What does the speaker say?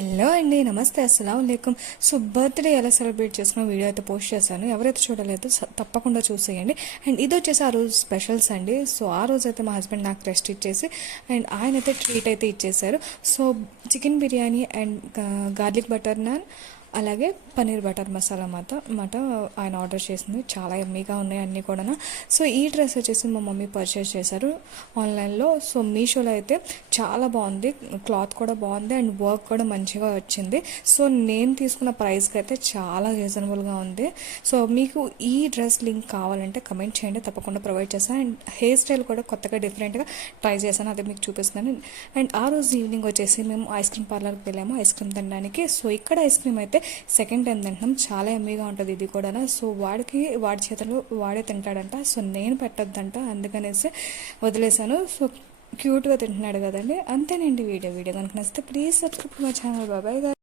Hello అండి, నమస్తే, అస్సలాముఅలైకుం. So birthday ఎలా సెలబ్రేట్ చేసుకున్న వీడియో అయితే పోస్ట్ చేశాను. ఎవరైతే చూడలేదో తప్పకుండా చూసేయండి. అండ్ ఇది వచ్చేసి ఆ రోజు స్పెషల్స్ అండి. సో ఆ రోజు అయితే మా హస్బెండ్ నాకు రెస్ట్ ఇచ్చేసి అండ్ ఆయన అయితే ట్రీట్ అయితే ఇచ్చేశారు. So chicken biryani and garlic butter non, అలాగే పన్నీర్ బటర్ మసాలా మాట ఆయన ఆర్డర్ చేసింది. చాలా ఎమ్మీగా ఉన్నాయి అన్నీ కూడా. సో ఈ డ్రెస్ వచ్చేసి మా మమ్మీ పర్చేస్ చేశారు ఆన్లైన్లో. సో మీషోలో అయితే చాలా బాగుంది, క్లాత్ కూడా బాగుంది అండ్ వర్క్ కూడా మంచిగా వచ్చింది. సో నేను తీసుకున్న ప్రైస్కి అయితే చాలా రీజనబుల్గా ఉంది. సో మీకు ఈ డ్రెస్ లింక్ కావాలంటే కమెంట్ చేయండి, తప్పకుండా ప్రొవైడ్ చేస్తాను. అండ్ హెయిర్ స్టైల్ కూడా కొత్తగా డిఫరెంట్గా ట్రై చేశాను, అదే మీకు చూపిస్తున్నాను. అండ్ ఆ రోజు ఈవినింగ్ వచ్చేసి మేము ఐస్ క్రీమ్ పార్లర్కి వెళ్ళాము ఐస్ క్రీమ్ తినడానికి. సో ఇక్కడ ఐస్ క్రీమ్ అయితే సెకండ్ టైం తింటున్నాం, చాలా ఎమ్మీగా ఉంటుంది ఇది కూడా. సో వాడి చేతులు వాడే తింటాడంట, సో నేను పెట్టొద్దంట, అందుకనేసి వదిలేశాను. సో క్యూట్గా తింటున్నాడు కదండి. అంతేనండి వీడియో కనుక నచ్చితే ప్లీజ్ సబ్స్క్రైబ్ మై ఛానల్. బాబాయ్.